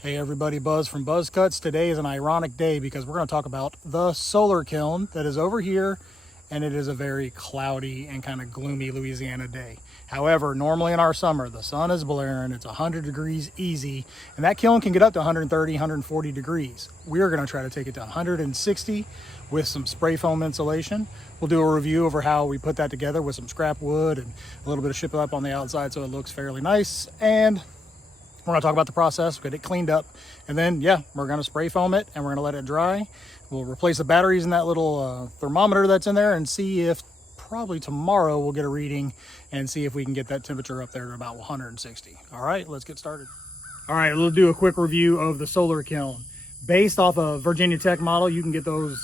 Hey everybody, Buzz from Buzz Cuts. Today is an ironic day because we're going to talk about the solar kiln that is over here, and it is a very cloudy and kind of gloomy Louisiana day. However, normally in our summer, the sun is blaring, it's 100 degrees easy, and that kiln can get up to 130, 140 degrees. We're going to try to take it to 160 with some spray foam insulation. We'll do a review over how we put that together with some scrap wood and a little bit of shiplap on the outside so it looks fairly nice. And we're going to talk about the process, get it cleaned up, and then, we're going to spray foam it and we're going to let it dry. We'll replace the batteries in that little thermometer that's in there and see if probably tomorrow we'll get a reading and see if we can get that temperature up there to about 160. All right, let's get started. All right, we'll do a quick review of the solar kiln. Based off a Virginia Tech model, you can get those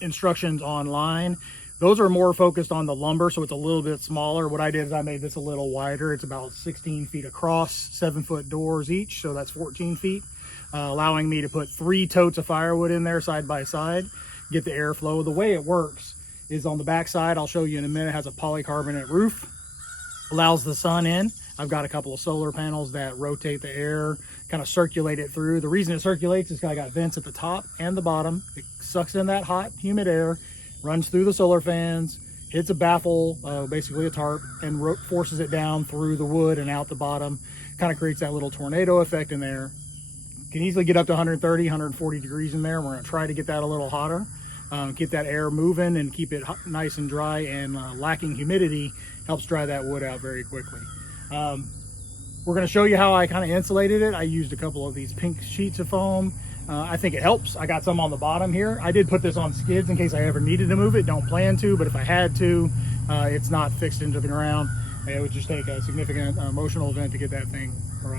instructions online. Those are more focused on the lumber, so it's a little bit smaller. What I did is I made this a little wider. It's about 16 feet across, 7-foot doors each, so that's 14 feet, allowing me to put 3 totes of firewood in there side by side, get the airflow. The way it works is on the back side, I'll show you in a minute, has a polycarbonate roof, allows the sun in. I've got a couple of solar panels that rotate the air, kind of circulate it through. The reason it circulates is because I got vents at the top and the bottom. It sucks in that hot, humid air, runs through the solar fans, hits a baffle, basically a tarp, and forces it down through the wood and out the bottom. Kind of creates that little tornado effect in there. Can easily get up to 130, 140 degrees in there. We're going to try to get that a little hotter, keep that air moving and keep it nice and dry, and lacking humidity helps dry that wood out very quickly. We're going to show you how I kind of insulated it. I used a couple of these pink sheets of foam. I think it helps. I got some on the bottom here. I did put this on skids in case I ever needed to move it. Don't plan to, but if I had to, it's not fixed into the ground. It would just take a significant emotional event to get that thing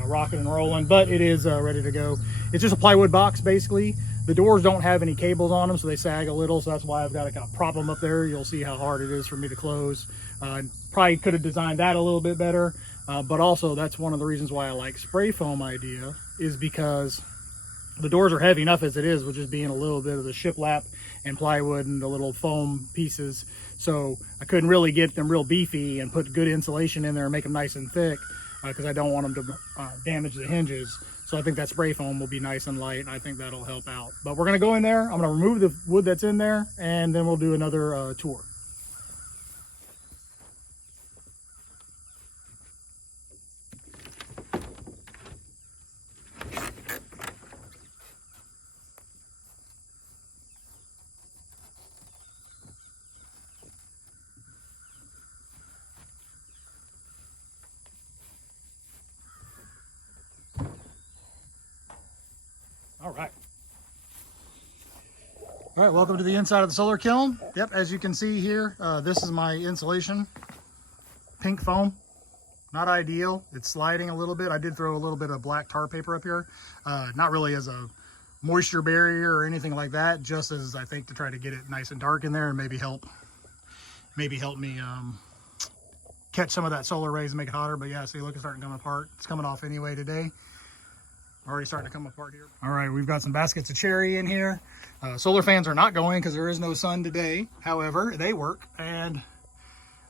rocking and rolling, but it is ready to go. It's just a plywood box, basically. The doors don't have any cables on them, so they sag a little, so that's why I've got to kind of prop them up there. You'll see how hard it is for me to close. Probably could have designed that a little bit better, but also that's one of the reasons why I like spray foam idea, is because the doors are heavy enough as it is, with just being a little bit of the shiplap and plywood and the little foam pieces. So I couldn't really get them real beefy and put good insulation in there and make them nice and thick, because I don't want them to damage the hinges. So I think that spray foam will be nice and light, and I think that'll help out. But we're going to go in there. I'm going to remove the wood that's in there, and then we'll do another tour. All right, welcome to the inside of the solar kiln. Yep, as you can see here, this is my insulation, pink foam. Not ideal, it's sliding a little bit. I did throw a little bit of black tar paper up here, not really as a moisture barrier or anything like that, just as I think to try to get it nice and dark in there and maybe help me catch some of that solar rays and make it hotter. But yeah, see, look, it's starting to come apart. It's coming off anyway today. Already starting to come apart here. All right, we've got some baskets of cherry in here. Solar fans are not going because there is no sun today. However, they work, and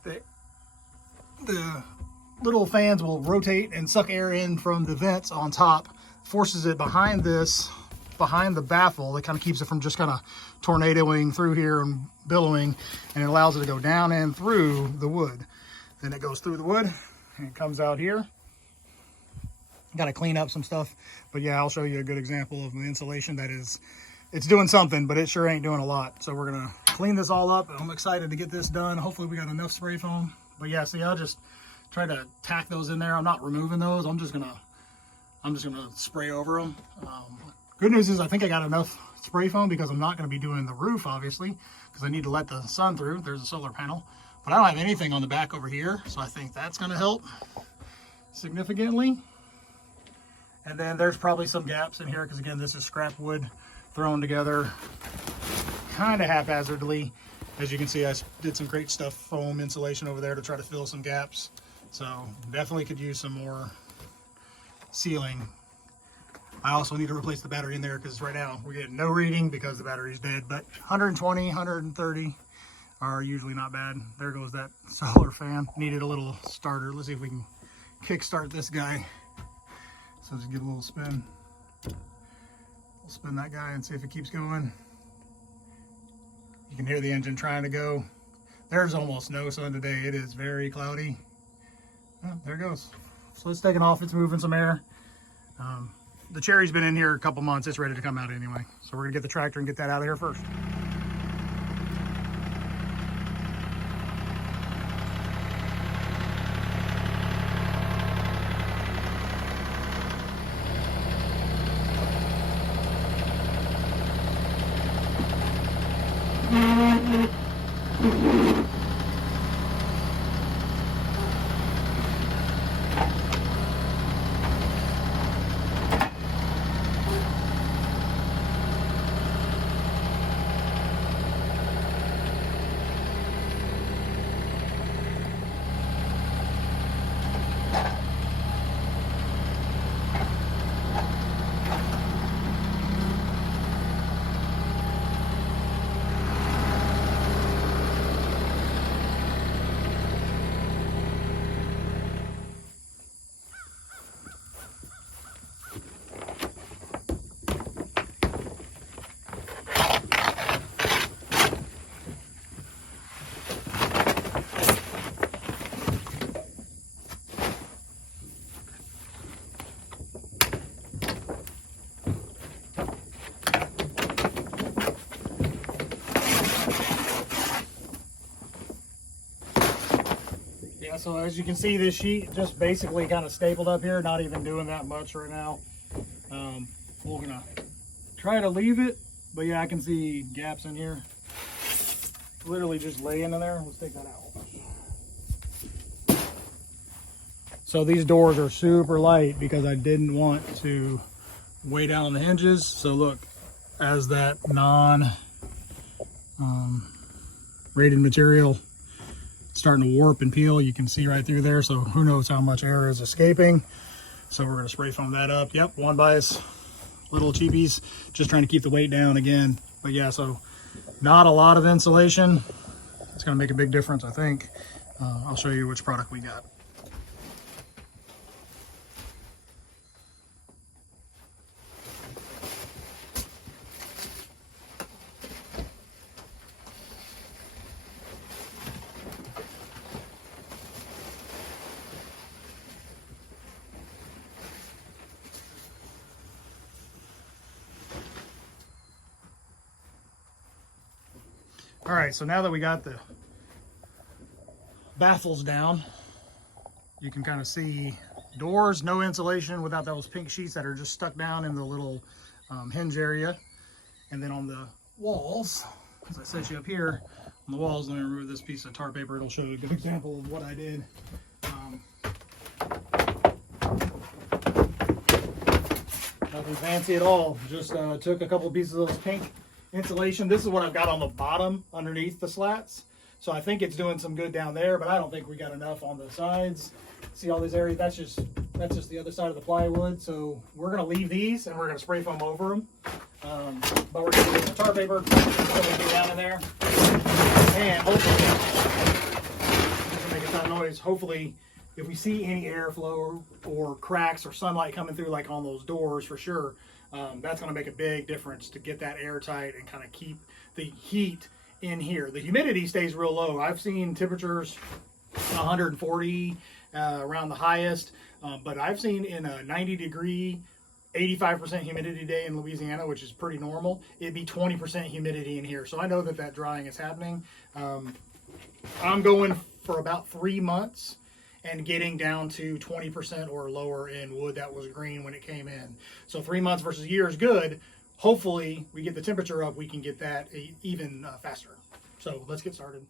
the little fans will rotate and suck air in from the vents on top, forces it behind the baffle. That kind of keeps it from just kind of tornadoing through here and billowing, and it allows it to go down and through the wood. Then it goes through the wood and it comes out here. Got to clean up some stuff, but yeah, I'll show you a good example of the insulation that is, it's doing something, but it sure ain't doing a lot. So we're gonna clean this all up. I'm excited to get this done. Hopefully we got enough spray foam. But yeah, see, I'll just try to tack those in there. I'm not removing those. I'm just gonna spray over them. Good news is I think I got enough spray foam because I'm not gonna be doing the roof, obviously, because I need to let the sun through. There's a solar panel, but I don't have anything on the back over here, so I think that's gonna help significantly. And then there's probably some gaps in here because, again, this is scrap wood thrown together kind of haphazardly. As you can see, I did some great stuff, foam insulation over there to try to fill some gaps. So definitely could use some more sealing. I also need to replace the battery in there because right now we're getting no reading because the battery's dead. But 120, 130 are usually not bad. There goes that solar fan. Needed a little starter. Let's see if we can kick start this guy. So just give it a little spin. We'll spin that guy and see if it keeps going. You can hear the engine trying to go. There's almost no sun today. It is very cloudy. Oh, there it goes. So it's taking off. It's moving some air. The cherry's been in here a couple months. It's ready to come out anyway. So we're gonna get the tractor and get that out of here first. Yeah, so as you can see, this sheet just basically kind of stapled up here, not even doing that much right now. We're gonna try to leave it, but yeah, I can see gaps in here. Literally just laying in there. Let's take that out. So these doors are super light because I didn't want to weigh down on the hinges. So look, as that rated material starting to warp and peel, you can see right through there. So who knows how much air is escaping. So we're going to spray foam that up. Yep, one bias, little cheapies, just trying to keep the weight down again. But yeah, so not a lot of insulation. It's going to make a big difference, I think. I'll show you which product we got. All right, so now that we got the baffles down, you can kind of see doors, no insulation without those pink sheets that are just stuck down in the little hinge area. And then on the walls, as I set you up here, on the walls, let me remove this piece of tar paper. It'll show you a good example of what I did. Nothing fancy at all. Just took a couple pieces of those pink insulation. This is what I've got on the bottom underneath the slats. So I think it's doing some good down there, but I don't think we got enough on the sides. See all these areas? That's just the other side of the plywood. So we're gonna leave these and we're gonna spray foam over them. But we're gonna get the tar paper, get down in there, and hopefully, just to make a ton of noise, hopefully if we see any airflow or cracks or sunlight coming through, like on those doors, for sure, that's going to make a big difference to get that airtight and kind of keep the heat in here. The humidity stays real low. I've seen temperatures 140 around the highest, but I've seen in a 90-degree, 85% humidity day in Louisiana, which is pretty normal, it'd be 20% humidity in here. So I know that that drying is happening. I'm going for about 3 months and getting down to 20% or lower in wood that was green when it came in. So 3 months versus a year is good. Hopefully we get the temperature up, we can get that even faster. So let's get started.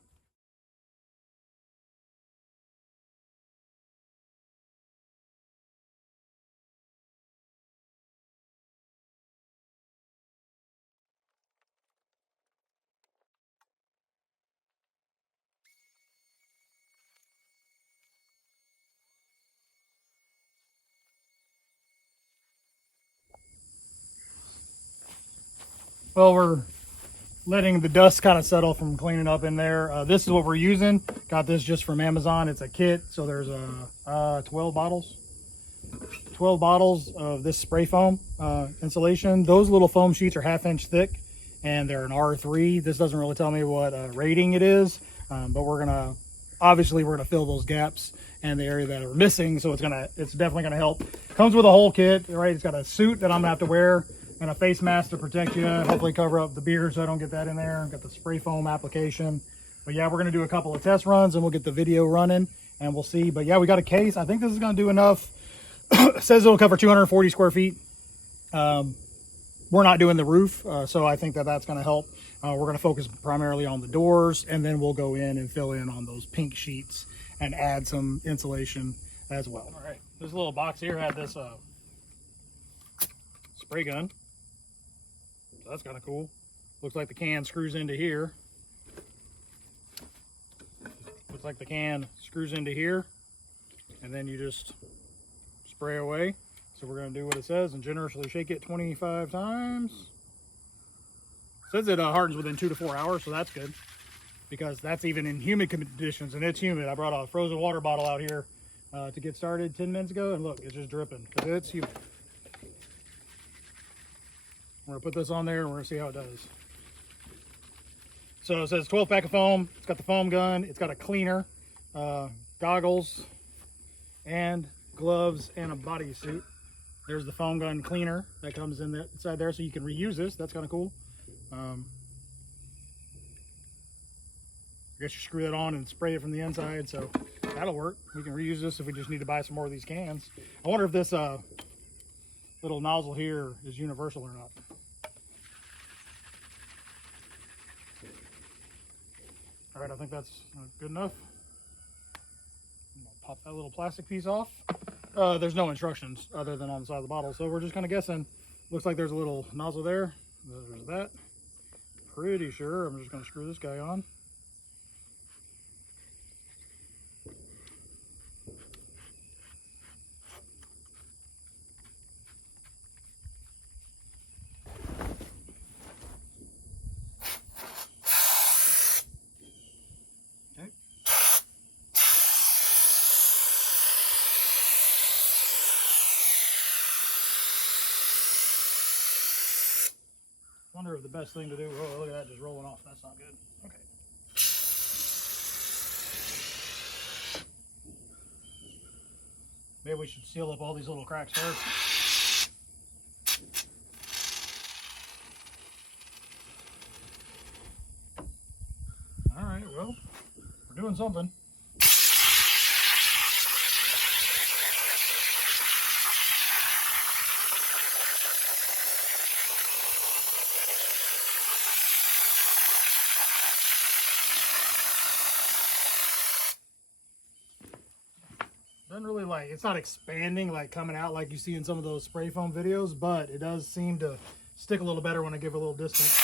Well, we're letting the dust kind of settle from cleaning up in there. This is what we're using. Got this just from Amazon. It's a kit, so there's 12 bottles. 12 bottles of this spray foam insulation. Those little foam sheets are 1/2 inch thick and they're an R3. This doesn't really tell me what rating it is, but we're gonna fill those gaps and the area that are missing, so it's definitely gonna help. Comes with a whole kit, right? It's got a suit that I'm gonna have to wear and a face mask to protect you, hopefully cover up the beard so I don't get that in there. Got the spray foam application. But yeah, we're gonna do a couple of test runs and we'll get the video running and we'll see. But yeah, we got a case. I think this is gonna do enough. It says it'll cover 240 square feet. We're not doing the roof, so I think that that's gonna help. We're gonna focus primarily on the doors, and then we'll go in and fill in on those pink sheets and add some insulation as well. All right, this little box here had this spray gun. So that's kind of cool. Looks like the can screws into here. Looks like the can screws into here, and then you just spray away. So we're going to do what it says and generously shake it 25 times. It says it hardens within 2 to 4 hours, so that's good, because that's even in humid conditions, and it's humid. I brought a frozen water bottle out here to get started 10 minutes ago, and look, it's just dripping because it's humid. We're going to put this on there and we're going to see how it does. So it says 12 pack of foam. It's got the foam gun. It's got a cleaner, goggles, and gloves, and a bodysuit. There's the foam gun cleaner that comes in the inside there, so you can reuse this. That's kind of cool. I guess you screw that on and spray it from the inside, so that'll work. We can reuse this if we just need to buy some more of these cans. I wonder if this little nozzle here is universal or not. All right, I think that's good enough. I'm gonna pop that little plastic piece off. There's no instructions other than on the side of the bottle, so we're just kind of guessing. Looks like there's a little nozzle there. There's that. Pretty sure I'm just going to screw this guy on. Wonder if the best thing to do, oh, look at that, just rolling off. That's not good. Okay. Maybe we should seal up all these little cracks first. All right, well, we're doing something. Doesn't really it's not expanding, like coming out like you see in some of those spray foam videos, but it does seem to stick a little better when I give it a little distance.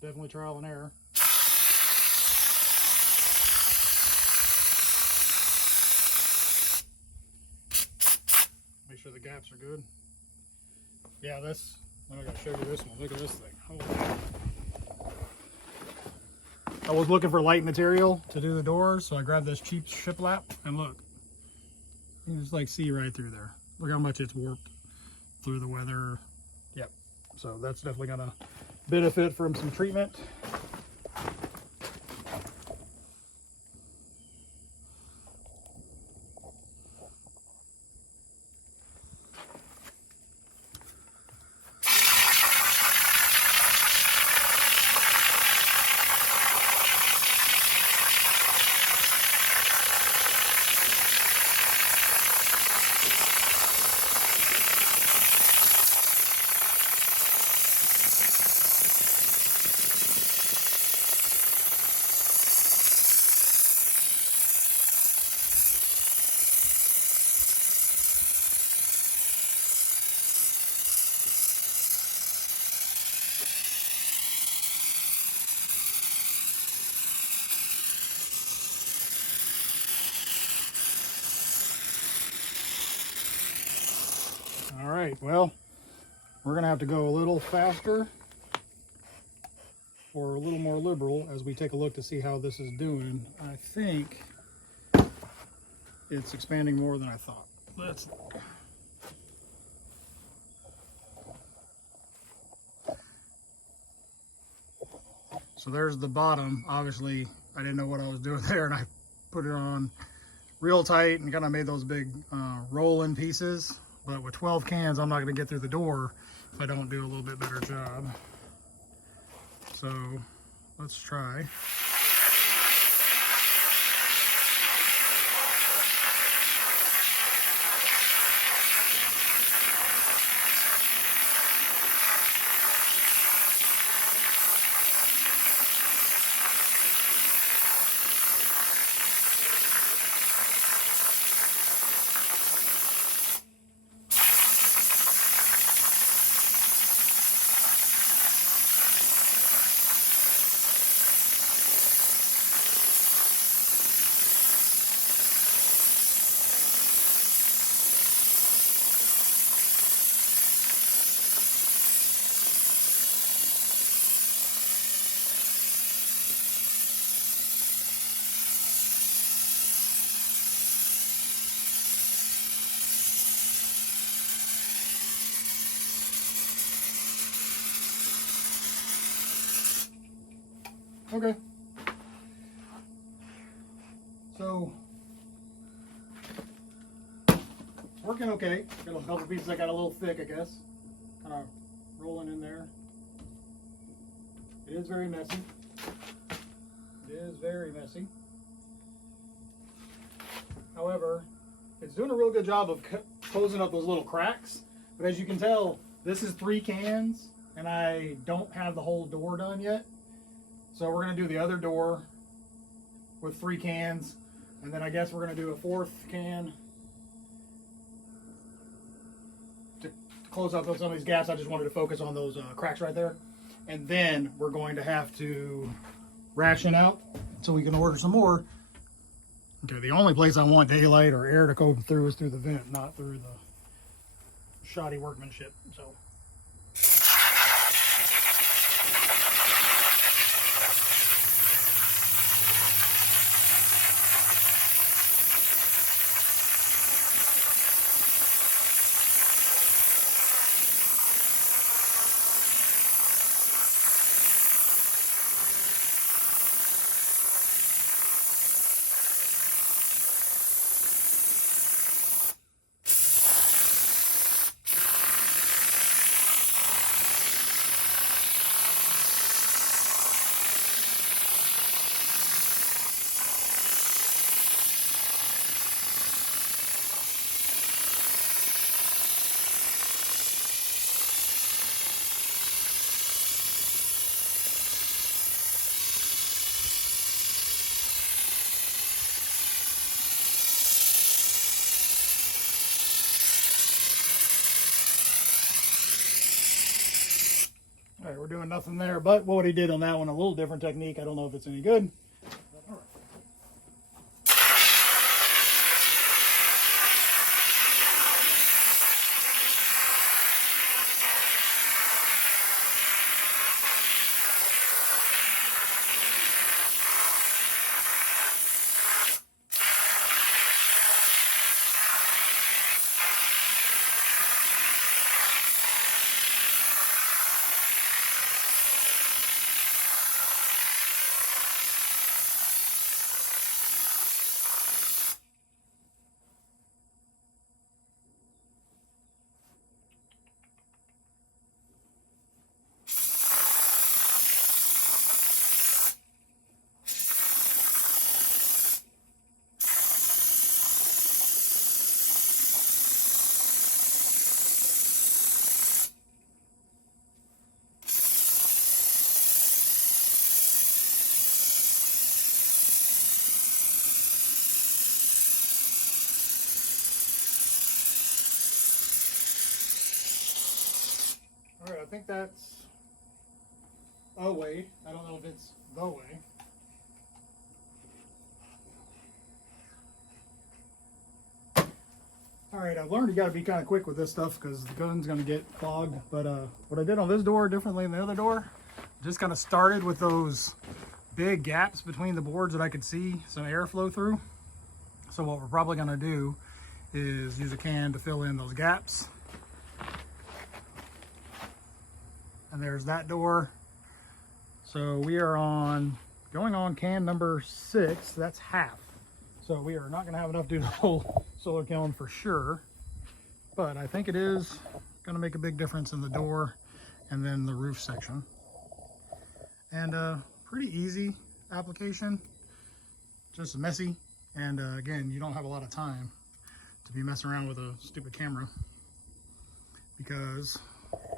Definitely trial and error. Make sure the gaps are good. Yeah, this, I gotta show you this one. Look at this thing. Holy cow. I was looking for light material to do the doors, so I grabbed this cheap shiplap, and look, you can just see right through there. Look how much it's warped through the weather. Yep, so that's definitely gonna benefit from some treatment. All right, well, we're gonna have to go a little faster or a little more liberal as we take a look to see how this is doing. I think it's expanding more than I thought. Let's So there's the bottom. Obviously, I didn't know what I was doing there, and I put it on real tight and kind of made those big rolling pieces. But with 12 cans, I'm not going to get through the door if I don't do a little bit better job. So let's try. Okay. So it's working okay. Got a couple pieces that got a little thick, I guess. Kind of rolling in there. It is very messy. It is very messy. However, it's doing a real good job of closing up those little cracks. But as you can tell, this is 3 cans, and I don't have the whole door done yet. So we're going to do the other door with 3 cans, and then I guess we're going to do a 4th can to close up some of these gaps. I just wanted to focus on those cracks right there. And then we're going to have to ration out so we can order some more. Okay, the only place I want daylight or air to go through is through the vent, not through the shoddy workmanship. So. All right, we're doing nothing there, but what he did on that one, a little different technique. I don't know if it's any good. All right, I think that's a way. I don't know if it's the way. All right, I've learned you got to be kind of quick with this stuff because the gun's going to get clogged. But what I did on this door differently than the other door Just kind of started with those big gaps between the boards that I could see some airflow through. So what we're probably going to do is use a can to fill in those gaps. And there's that door. So we are going on can number 6. That's half. So we are not going to have enough to do the whole solar kiln for sure. But I think it is going to make a big difference in the door and then the roof section. And pretty easy application, just messy. And again, you don't have a lot of time to be messing around with a stupid camera because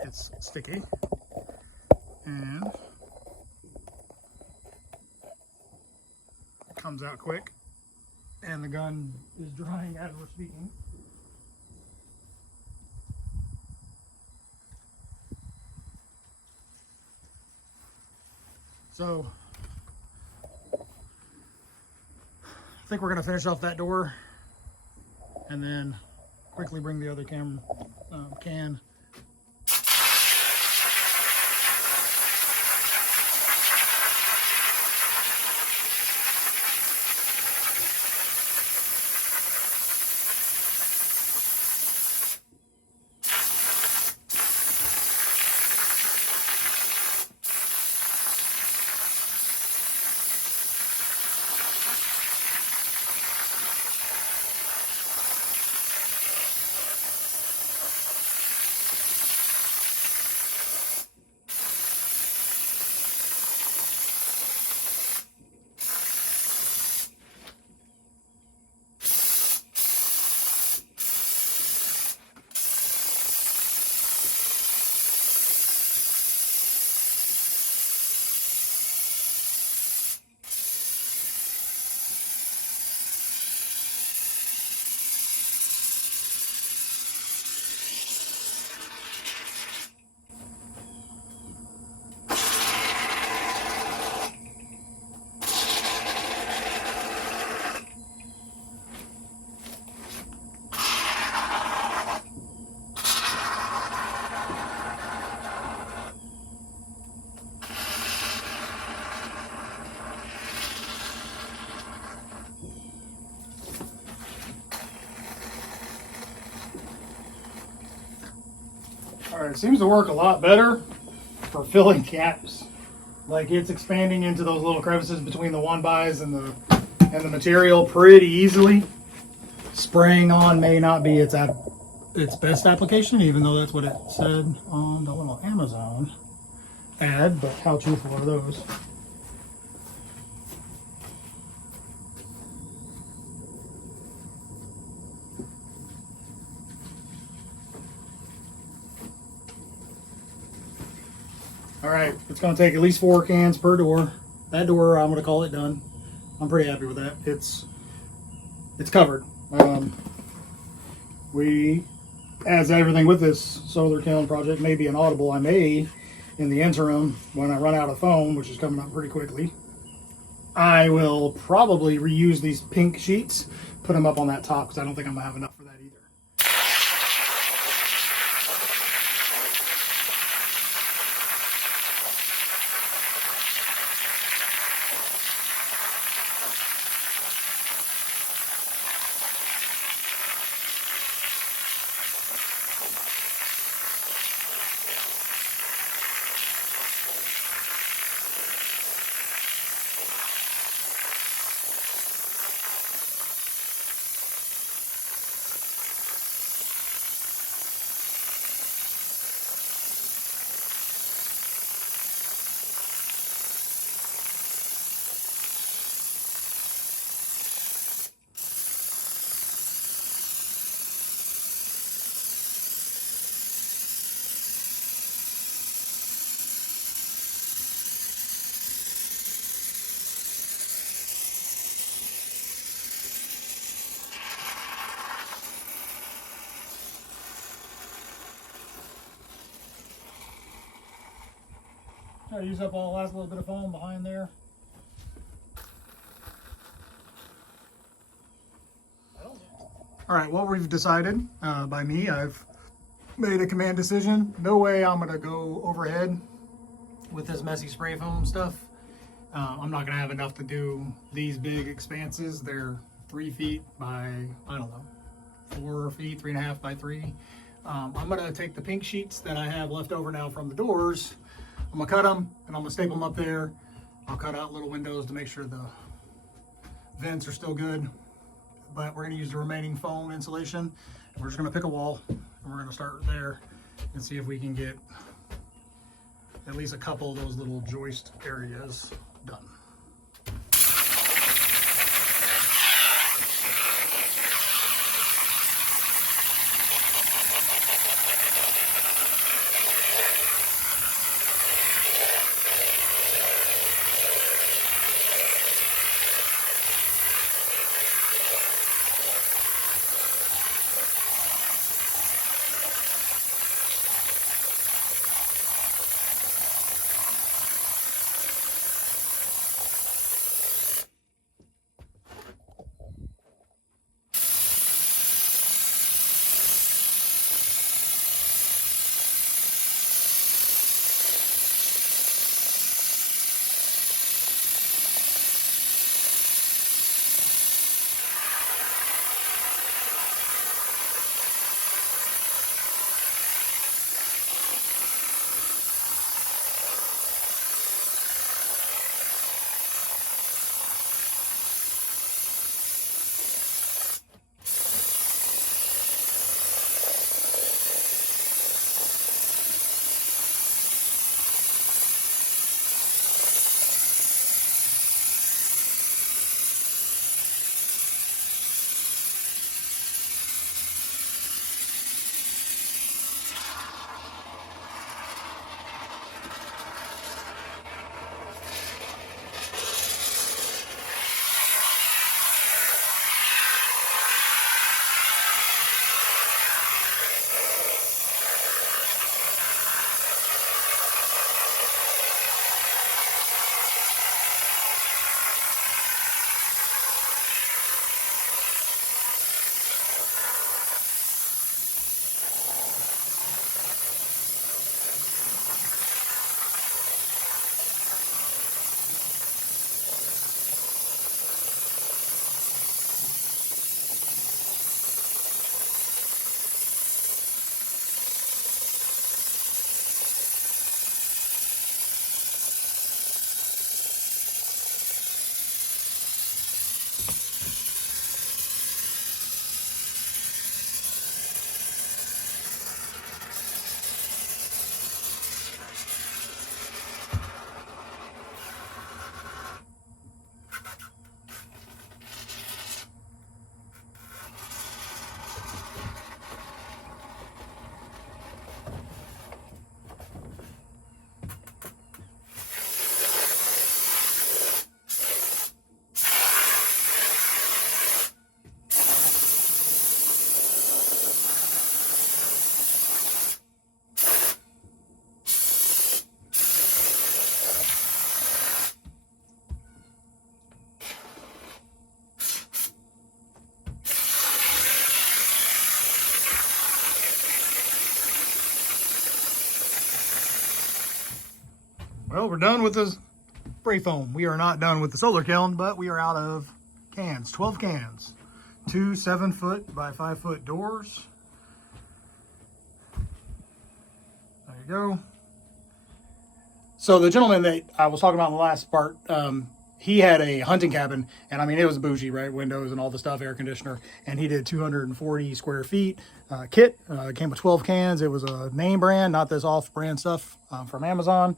it's sticky. And it comes out quick. And the gun is drying as we're speaking. So I think we're going to finish off that door and then quickly bring the other can. All right, it seems to work a lot better for filling gaps. Like it's expanding into those little crevices between the 1-bys and the material pretty easily. Spraying on may not be its best application, even though that's what it said on the little Amazon ad, but how truthful are those? All right, it's going to take at least 4 cans per door. That door, I'm going to call it done. I'm pretty happy with that. It's covered. As everything with this solar kiln project may be inaudible, I may, in the interim, when I run out of foam, which is coming up pretty quickly, I will probably reuse these pink sheets, put them up on that top, because I don't think I'm going to have enough for that either. Try to use up all the last little bit of foam behind there. All right, what we've decided, by me, I've made a command decision. No way I'm gonna go overhead with this messy spray foam stuff. I'm not gonna have enough to do these big expanses. They're 3 feet by, I don't know, 4 feet, 3.5 by 3. I'm gonna take the pink sheets that I have left over now from the doors. I'm gonna cut them and I'm gonna staple them up there. I'll cut out little windows to make sure the vents are still good. But we're gonna use the remaining foam insulation. And we're just gonna pick a wall and we're gonna start there and see if we can get at least a couple of those little joist areas done. Well, we're done with the spray foam. We are not done with the solar kiln, but we are out of cans, 12 cans. 2 7-foot by 5-foot doors. There you go. So the gentleman that I was talking about in the last part, he had a hunting cabin, and I mean, it was bougie, right? Windows and all the stuff, air conditioner, and he did 240 square feet kit. It came with 12 cans. It was a name brand, not this off-brand stuff from Amazon.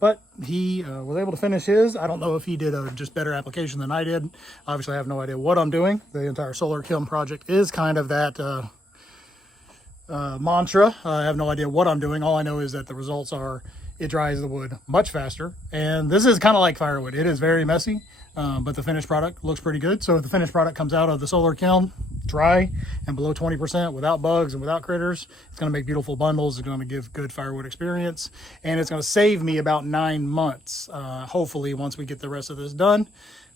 But he was able to finish his. I don't know if he did a just better application than I did. Obviously, I have no idea what I'm doing. The entire solar kiln project is kind of that mantra. I have no idea what I'm doing. All I know is that the results are it dries the wood much faster. And this is kind of like firewood. It is very messy, but the finished product looks pretty good. So if the finished product comes out of the solar kiln dry and below 20% without bugs and without critters, it's going to make beautiful bundles. It's going to give good firewood experience, and it's going to save me about 9 months. Hopefully, once we get the rest of this done,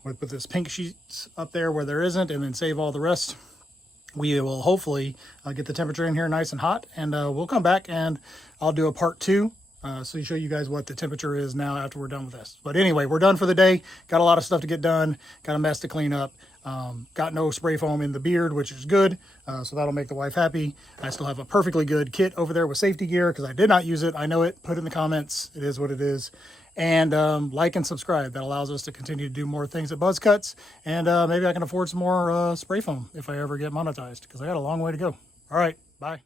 we put this pink sheets up there where there isn't, and then save all the rest. We will hopefully get the temperature in here nice and hot, and we'll come back and I'll do a part 2 so show you guys what the temperature is now after we're done with this. But anyway, we're done for the day. Got a lot of stuff to get done. Got a mess to clean up. Got no spray foam in the beard, which is good. So that'll make the wife happy. I still have a perfectly good kit over there with safety gear because I did not use it. I know it. Put it in the comments. It is what it is. And like and subscribe. That allows us to continue to do more things at Buzz Cuts. And maybe I can afford some more spray foam if I ever get monetized, because I got a long way to go. All right. Bye.